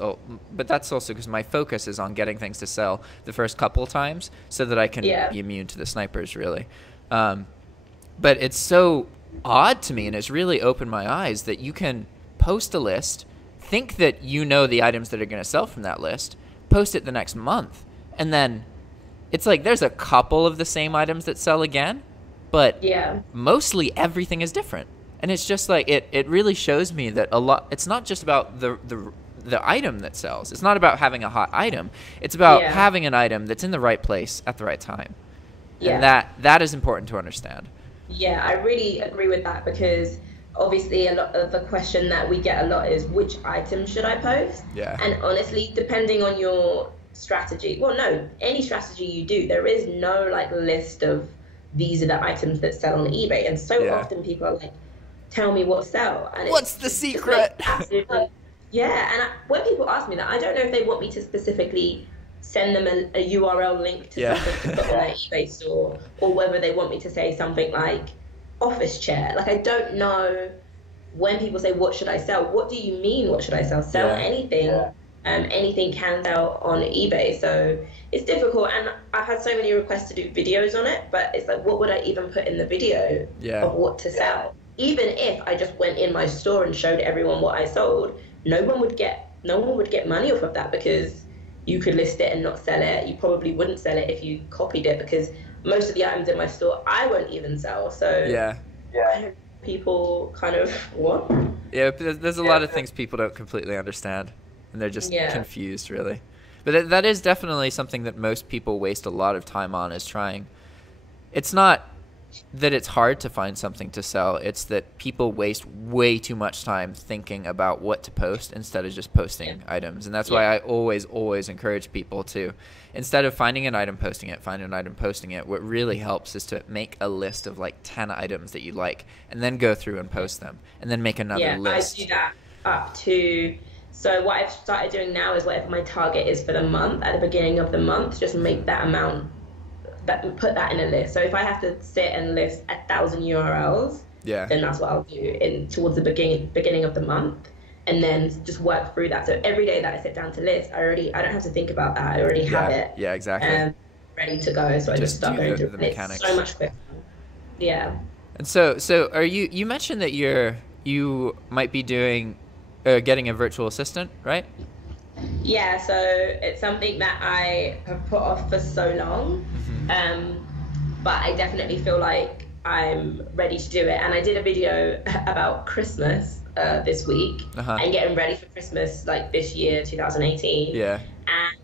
but that's also because my focus is on getting things to sell the first couple times so that I can be immune to the snipers, really. But it's so odd to me, and it's really opened my eyes, that you can post a list, think that you know the items that are going to sell from that list, post it the next month, and then it's like there's a couple of the same items that sell again, but Yeah. mostly everything is different. And it's just like, it really shows me that a lot, it's not just about the item that sells. It's not about having a hot item. It's about having an item that's in the right place at the right time. Yeah. And that is important to understand. Yeah, I really agree with that, because obviously a lot of the question that we get a lot is, which item should I post? Yeah. And honestly, depending on your strategy, well, no, any strategy you do, there is no like list of these are the items that sell on eBay. And so often people are like, tell me what sell. And what's the secret? Absolutely. Yeah, and when people ask me that, I don't know if they want me to specifically send them a URL link to something to put on their eBay store, or whether they want me to say something like office chair. Like, I don't know, when people say, what should I sell? What do you mean, what should I sell? Sell anything. Anything can sell on eBay. So it's difficult. And I've had so many requests to do videos on it, but it's like, what would I even put in the video of what to sell? Even if I just went in my store and showed everyone what I sold, no one would get money off of that, because you could list it and not sell it. You probably wouldn't sell it if you copied it, because most of the items in my store I won't even sell. So people kind of what? Yeah, there's a lot of things people don't completely understand, and they're just confused, really. But that is definitely something that most people waste a lot of time on, is trying. It's not that it's hard to find something to sell. It's that people waste way too much time thinking about what to post instead of just posting items. And that's why I always encourage people to, instead of finding an item, posting it, find an item, posting it. What really helps is to make a list of like 10 items that you like, and then go through and post them, and then make another list. I do that up to, so what I've started doing now is whatever my target is for the month, at the beginning of the month, just make that amount, put that in a list. So if I have to sit and list 1,000 URLs, then that's what I'll do towards the beginning of the month, and then just work through that. So every day that I sit down to list, I don't have to think about that. I already have it. Yeah, exactly. Ready to go. So I just start going through the mechanics. It's so much quicker. Yeah. And so are you mentioned that you might be doing getting a virtual assistant, right? Yeah, so it's something that I have put off for so long, but I definitely feel like I'm ready to do it. And I did a video about Christmas this week and getting ready for Christmas, like this year, 2018. Yeah.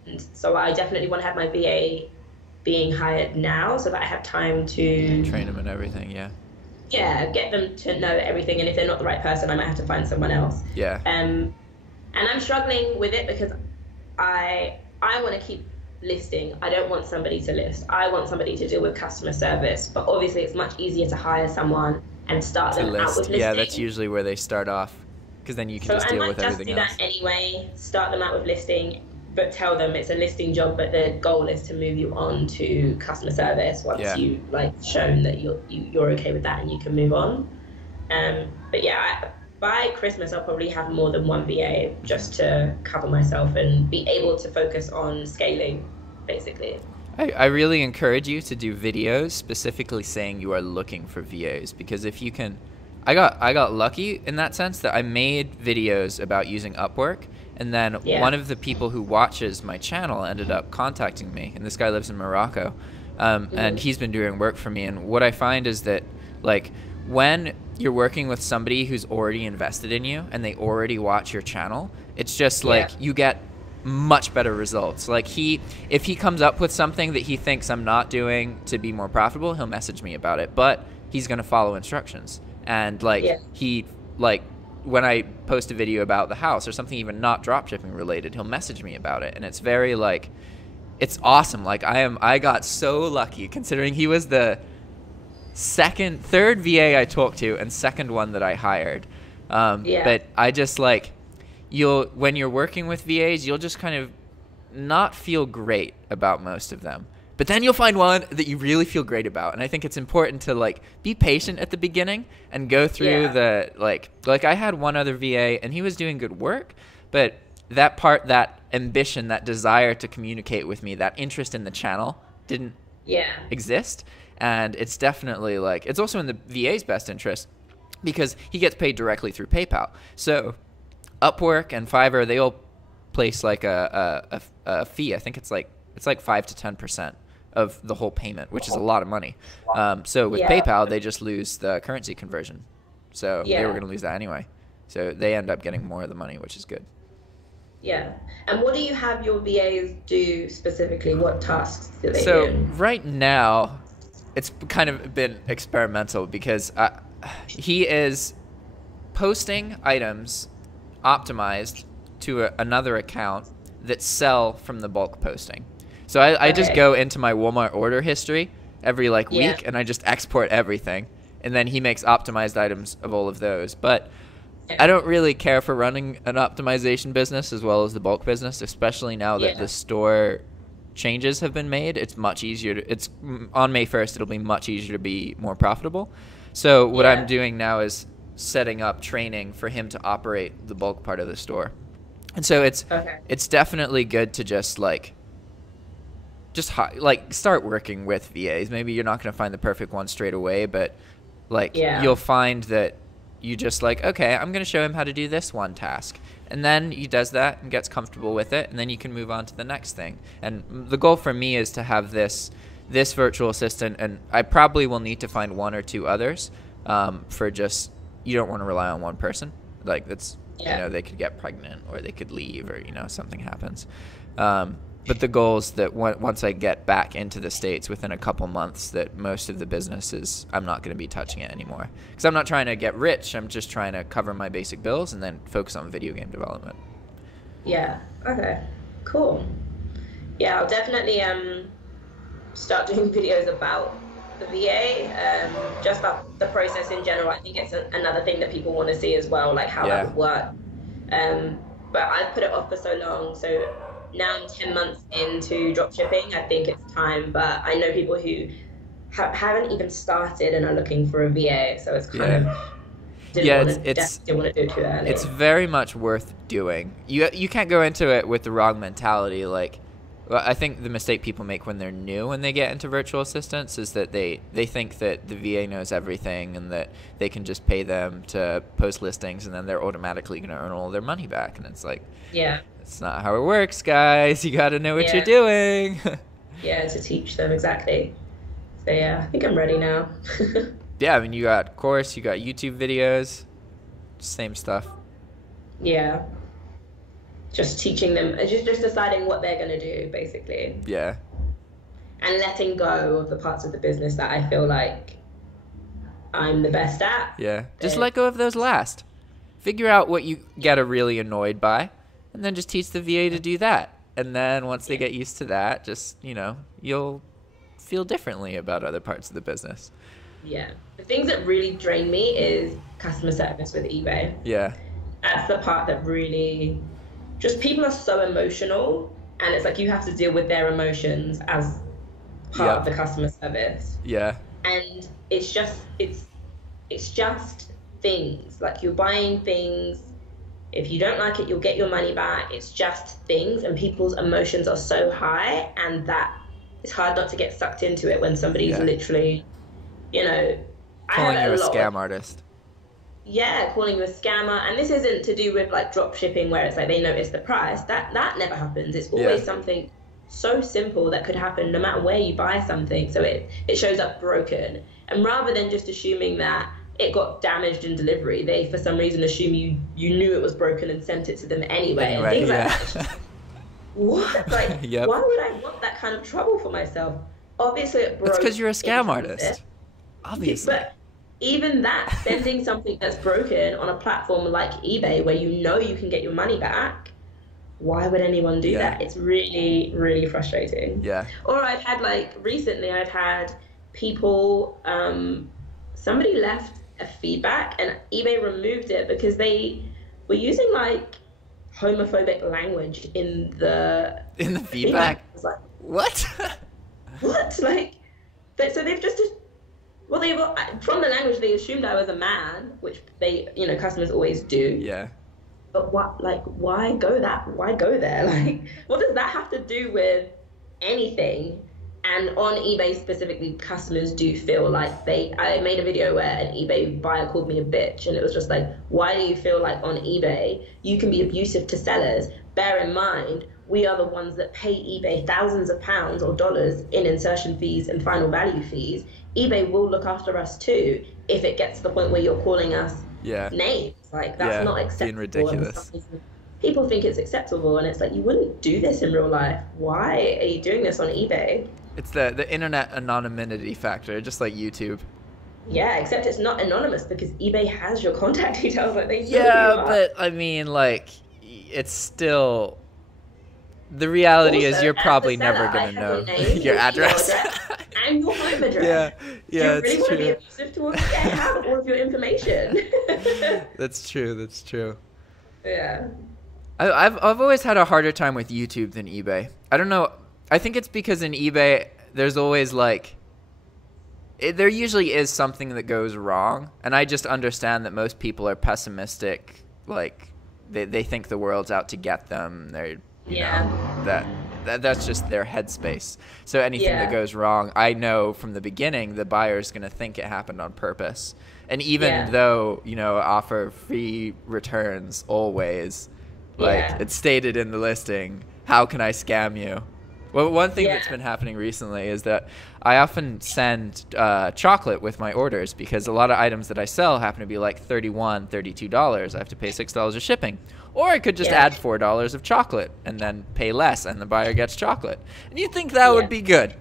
And so I definitely want to have my VA being hired now, so that I have time to train them and everything. Yeah, get them to know everything. And if they're not the right person, I might have to find someone else. Yeah. And I'm struggling with it, because I want to keep listing. I don't want somebody to list. I want somebody to deal with customer service. But obviously it's much easier to hire someone and start them out with listing. Yeah, that's usually where they start off, because then you can just deal with everything else. So I might just do that anyway, start them out with listing, but tell them it's a listing job, but the goal is to move you on to customer service once you've like shown that you're okay with that and you can move on. But yeah, by Christmas, I'll probably have more than one VA, just to cover myself and be able to focus on scaling, basically. I really encourage you to do videos specifically saying you are looking for VAs, because if you can, I got lucky in that sense that I made videos about using Upwork, and then one of the people who watches my channel ended up contacting me, and this guy lives in Morocco, and he's been doing work for me. And what I find is that, like, when you're working with somebody who's already invested in you and they already watch your channel, it's just like you get much better results. Like, if he comes up with something that he thinks I'm not doing to be more profitable, he'll message me about it, but he's going to follow instructions. And like when I post a video about the house or something even not dropshipping related, he'll message me about it. And it's very like, it's awesome. Like, I got so lucky, considering he was the third VA I talked to and second one that I hired. But I just like, when you're working with VAs, you'll just kind of not feel great about most of them, but then you'll find one that you really feel great about. And I think it's important to like be patient at the beginning and go through the like I had one other VA and he was doing good work, but that ambition, that desire to communicate with me, that interest in the channel didn't exist. And it's definitely like, it's also in the VA's best interest, because he gets paid directly through PayPal. So Upwork and Fiverr, they all place like a fee. I think it's like 5 to 10% of the whole payment, which is a lot of money. So with Yeah. PayPal, they just lose the currency conversion. So they were going to lose that anyway. So they end up getting more of the money, which is good. Yeah. And what do you have your VAs do specifically? What tasks do they do? So right now, it's kind of been experimental because he is posting items optimized to another account that sell from the bulk posting. So I just go into my Walmart order history every week, and I just export everything. And then he makes optimized items of all of those. But I don't really care for running an optimization business as well as the bulk business, especially now that the store changes have been made. It's much easier to, on May 1st, it'll be much easier to be more profitable. So what I'm doing now is setting up training for him to operate the bulk part of the store. And so it's definitely good to just start working with VAs. Maybe you're not going to find the perfect one straight away, but you'll find that you just okay, I'm going to show him how to do this one task. And then he does that and gets comfortable with it, and then you can move on to the next thing. And the goal for me is to have this virtual assistant, and I probably will need to find one or two others for just, you don't want to rely on one person. That's, they could get pregnant or they could leave or, something happens. But the goal is that once I get back into the States within a couple months, that most of the businesses, I'm not going to be touching it anymore. Because I'm not trying to get rich. I'm just trying to cover my basic bills and then focus on video game development. Yeah. Okay. Cool. Yeah, I'll definitely start doing videos about the VA, just about the process in general. I think it's another thing that people want to see as well, how that would work. But I've put it off for so long. So now I'm 10 months into dropshipping. I think it's time, but I know people who haven't even started and are looking for a VA. So it's kind of didn't want to do it too early. It's very much worth doing. You can't go into it with the wrong mentality. I think the mistake people make when they're new when they get into virtual assistants is that they think that the VA knows everything and that they can just pay them to post listings and then they're automatically going to earn all their money back. And it's it's not how it works, guys. You got to know what you're doing. To teach them, exactly. So I think I'm ready now. Yeah, I mean, you got course, you got YouTube videos, same stuff. Yeah. Just teaching them, just deciding what they're going to do, basically. Yeah. And letting go of the parts of the business that I feel like I'm the best at. Yeah. Just let go of those last. Figure out what you get really annoyed by, and then just teach the VA to do that. And then once they get used to that, just, you'll feel differently about other parts of the business. Yeah. The things that really drain me is customer service with eBay. Yeah. That's the part that really... Just people are so emotional, and it's you have to deal with their emotions as part of the customer service. Yeah. And it's just things. You're buying things. If you don't like it, you'll get your money back. It's just things, and people's emotions are so high, and that it's hard not to get sucked into it when somebody's literally, calling you a scam artist. Yeah, calling you a scammer. And this isn't to do with drop shipping where it's they notice the price. That never happens. It's always something so simple that could happen no matter where you buy something. So it shows up broken. And rather than just assuming that it got damaged in delivery, they for some reason assume you knew it was broken and sent it to them anyway. And things like that. What? Why would I want that kind of trouble for myself? Obviously it broke. It's because you're a scam artist. Obviously. But even that, sending something that's broken on a platform like eBay where you can get your money back, why would anyone do that? It's really, really frustrating. Yeah. Or I've had recently I've had people, somebody left a feedback and eBay removed it because they were using homophobic language in the feedback. I was what? What? So they've just... Well, they were, from the language, they assumed I was a man, which they, customers always do. Yeah. But why go there? What does that have to do with anything? And on eBay specifically, customers do feel I made a video where an eBay buyer called me a bitch, and it was just why do you feel on eBay you can be abusive to sellers? Bear in mind, we are the ones that pay eBay thousands of pounds or dollars in insertion fees and final value fees. eBay will look after us too if it gets to the point where you're calling us names. Like, that's not acceptable. Being ridiculous. People think it's acceptable, and it's like, you wouldn't do this in real life. Why are you doing this on eBay? It's the internet anonymity factor, just like YouTube. Yeah, except it's not anonymous because eBay has your contact details. Like, they but I mean, like, it's still... The reality is you're probably never going to know your address. And your home address. Yeah, you really want to be abusive towards me? I have all of your information. That's true. Yeah. I've always had a harder time with YouTube than eBay. I don't know. I think it's because in eBay, there's always like... there usually is something that goes wrong. And I just understand that most people are pessimistic. Like, they think the world's out to get them. They're... You know, that's just their headspace. So anything that goes wrong, I know from the beginning the buyer's going to think it happened on purpose. And even though, you know, offer free returns always, like it's stated in the listing, how can I scam you? Well, one thing that's been happening recently is that I often send chocolate with my orders because a lot of items that I sell happen to be like $31, $32. I have to pay $6 of shipping. Or I could just add $4 of chocolate and then pay less and the buyer gets chocolate. And you'd think that would be good.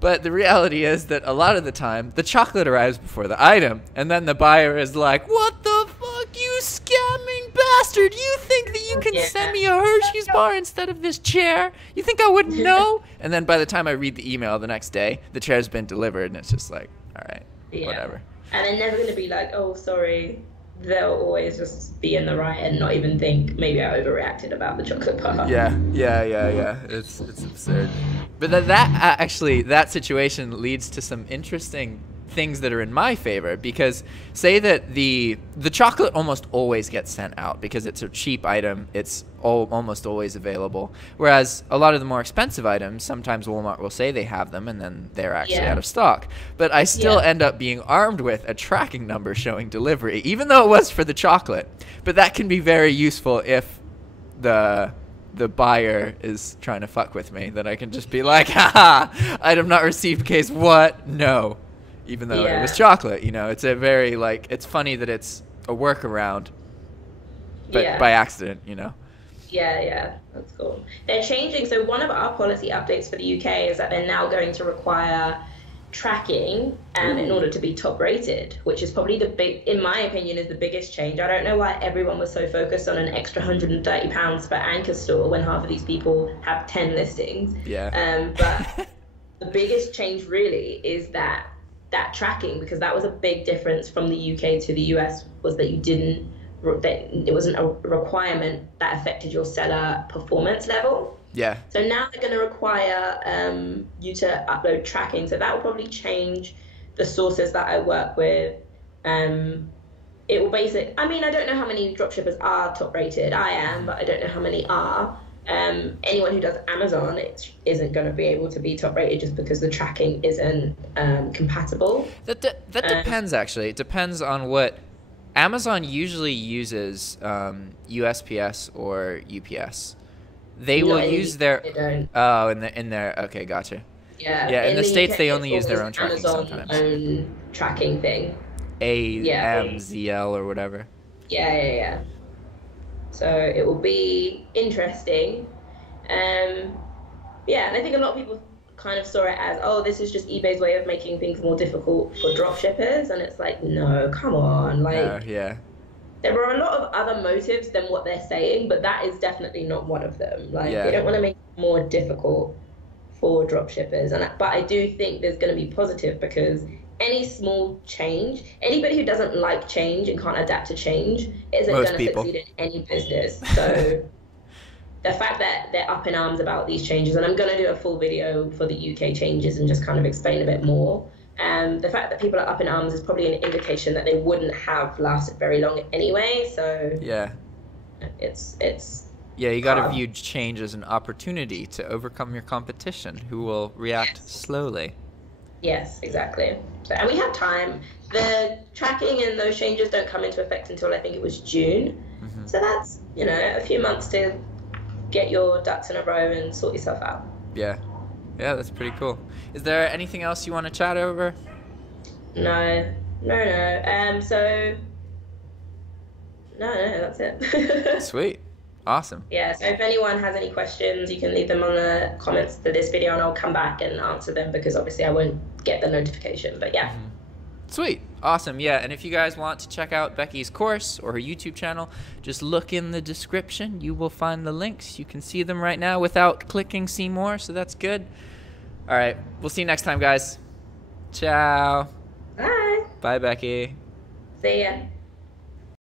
But the reality is that a lot of the time, the chocolate arrives before the item. And then the buyer is like, what the fuck, you scamming bastard? You think that you can send me a Hershey's bar instead of this chair? You think I wouldn't know? And then by the time I read the email the next day, the chair's been delivered. And it's just like, all right, whatever. And they're never going to be like, oh, sorry. They'll always just be in the right and not even think maybe I overreacted about the chocolate bar. Yeah. It's absurd. But that situation leads to some interesting things that are in my favor, because say that the chocolate almost always gets sent out because it's a cheap item. It's almost always available. Whereas a lot of the more expensive items, sometimes Walmart will say they have them and then they're actually out of stock. But I still end up being armed with a tracking number showing delivery, even though it was for the chocolate. But that can be very useful if the buyer is trying to fuck with me. Then I can just be like, haha, item not received case what? No. Even though it was chocolate, you know, it's a very, like, it's funny that it's a workaround, but by accident, you know. Yeah, that's cool. They're changing. So one of our policy updates for the UK is that they're now going to require tracking in order to be top rated, which is probably in my opinion, is the biggest change. I don't know why everyone was so focused on an extra £130 per anchor store when half of these people have 10 listings. But the biggest change really is that tracking, because that was a big difference from the UK to the US, was that it wasn't a requirement that affected your seller performance level. So now they're going to require you to upload tracking. So that will probably change the sources that I work with. It will basically, I mean, I don't know how many dropshippers are top rated. I am, but I don't know how many are. Anyone who does Amazon isn't going to be able to be top rated just because the tracking isn't compatible. That depends, actually. It depends on what Amazon usually uses, USPS or UPS. They will use their in their okay, gotcha. In the States they only use their own tracking sometimes. Own tracking thing. AMZL or whatever. Yeah. So it will be interesting. And I think a lot of people kind of saw it as, oh, this is just eBay's way of making things more difficult for dropshippers. And it's like, no, come on. Like, there are a lot of other motives than what they're saying, but that is definitely not one of them. Like, they don't want to make it more difficult for dropshippers. But I do think there's going to be positive, because any small change, anybody who doesn't like change and can't adapt to change isn't going to succeed in any business. So the fact that they're up in arms about these changes, and I'm going to do a full video for the UK changes and just kind of explain a bit more. The fact that people are up in arms is probably an indication that they wouldn't have lasted very long anyway. So it's you got to view change as an opportunity to overcome your competition, who will react slowly. Yes, exactly. And we have time. The tracking and those changes don't come into effect until I think it was June. So that's, a few months to get your ducks in a row and sort yourself out. Yeah. Yeah, that's pretty cool. Is there anything else you want to chat over? No. So no, that's it. Sweet. Awesome. Yeah, so if anyone has any questions, you can leave them on the comments to this video and I'll come back and answer them, because obviously I won't get the notification, but yeah. Sweet. Awesome. Yeah, and if you guys want to check out Becky's course or her YouTube channel, just look in the description. You will find the links. You can see them right now without clicking see more, so that's good. All right. We'll see you next time, guys. Ciao. Bye. Bye, Becky. See ya.